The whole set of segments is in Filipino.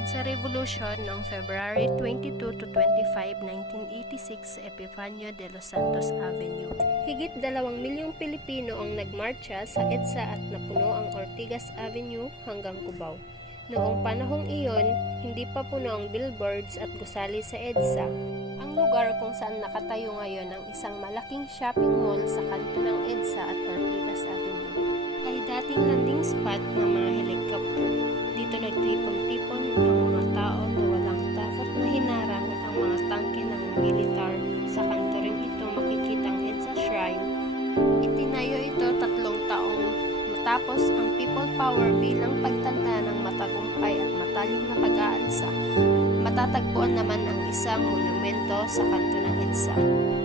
EDSA Revolution noong February 22 to 25, 1986 sa Epifanio de los Santos Avenue. Higit 2 milyong Pilipino ang nagmarcha sa EDSA at napuno ang Ortigas Avenue hanggang Cubao. Noong panahong iyon, hindi pa puno ang billboards at gusali sa EDSA. Ang lugar kung saan nakatayo ngayon ang isang malaking shopping mall sa kanto ng EDSA at Ortigas Avenue ay dating landing spot ng mga helicopter. Dito nagtipon-tipon ang mga tao na walang takot na hinarang ang mga tangke ng militar. Sa kanto rin ito makikita ang EDSA Shrine. Itinayo ito 3 taong matapos ang people power bilang pagtanda ng matagumpay at mataling na pag-aalsa. Matatagpuan naman ang isang monumento sa kanto ng EDSA.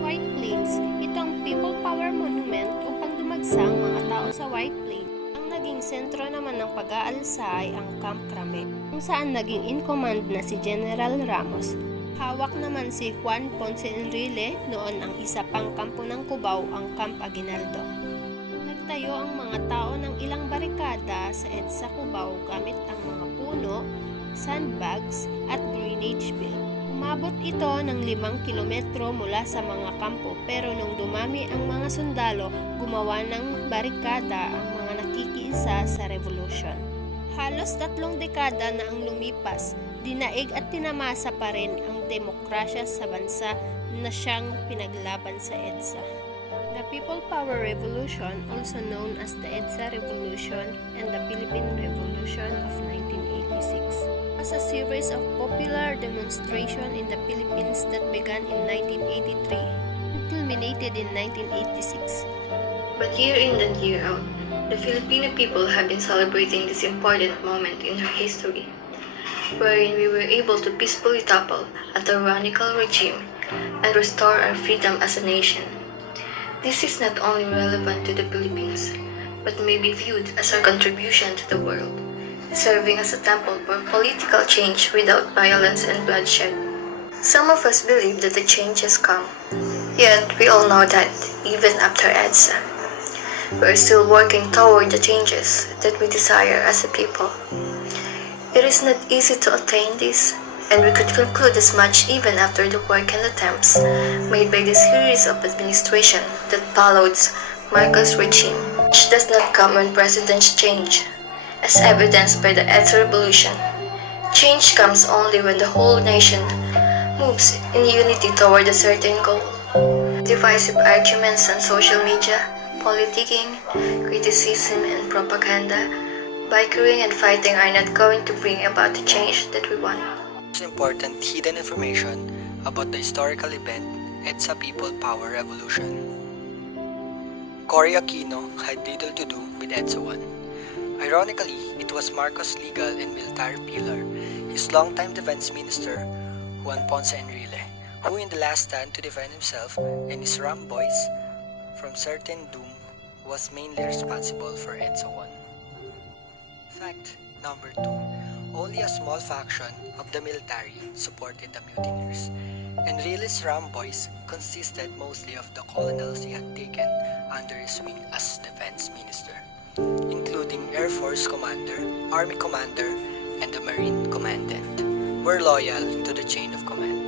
White Plains, ito ang people power monument upang dumagsa ang mga tao sa White Plains. Ang naging sentro naman ng pag-aalsa ay ang Camp Crame, kung saan naging in command na si General Ramos. Hawak naman si Juan Ponce Enrile, noon ang isa pang kampo ng Cubao, ang Camp Aguinaldo. Nagtayo ang mga tao ng ilang barikada sa EDSA Cubao gamit ang mga puno, sandbags at grenade bill. Umabot ito ng 5 kilometro mula sa mga kampo, pero nung dumami ang mga sundalo, gumawa ng barikada ang mga nakikiisa sa revolution. Halos 3 dekada na ang lumipas, dinaig at tinamasa pa rin ang demokrasya sa bansa na siyang pinaglaban sa EDSA. The People Power Revolution, also known as the EDSA Revolution and the Philippine Revolution of 1986, was a series of popular demonstrations in the Philippines that began in 1983 and culminated in 1986. But year in and year out, the Filipino people have been celebrating this important moment in our history, wherein we were able to peacefully topple a tyrannical regime and restore our freedom as a nation. This is not only relevant to the Philippines, but may be viewed as our contribution to the world, serving as a temple for political change without violence and bloodshed. Some of us believe that the change has come, yet we all know that, even after EDSA, we are still working toward the changes that we desire as a people. It is not easy to attain this, and we could conclude as much even after the work and attempts made by the series of administration that followed Marcos' regime, which does not come when presidents change, as evidenced by the EDSA Revolution. Change comes only when the whole nation moves in unity toward a certain goal. Divisive arguments on social media, politicking, criticism, and propaganda, bickering and fighting are not going to bring about the change that we want. Important hidden information about the historical event EDSA People Power Revolution. Cory Aquino had little to do with EDSA 1. Ironically, it was Marcos' legal and military pillar, his longtime defense minister, Juan Ponce Enrile, who in the last stand to defend himself and his Ram boys from certain doom was mainly responsible for EDSA 1. Fact number 2. Only a small faction of the military supported the mutineers. Enrile's Ram boys consisted mostly of the colonels he had taken under his wing as defense minister, including Air Force commander, Army commander, and the Marine commandant, were loyal to the chain of command.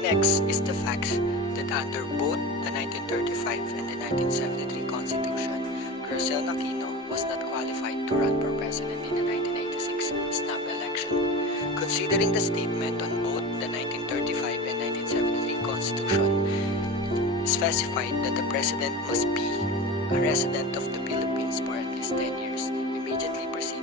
Next is the fact that under both the 1935 and the 1973 Constitution, Corazon Aquino was not qualified to run for president in the 1986 snap election. Considering the statement on both the 1935 and 1973 Constitution specified that the president must be a resident of the Philippines for at least 10 years, immediately preceding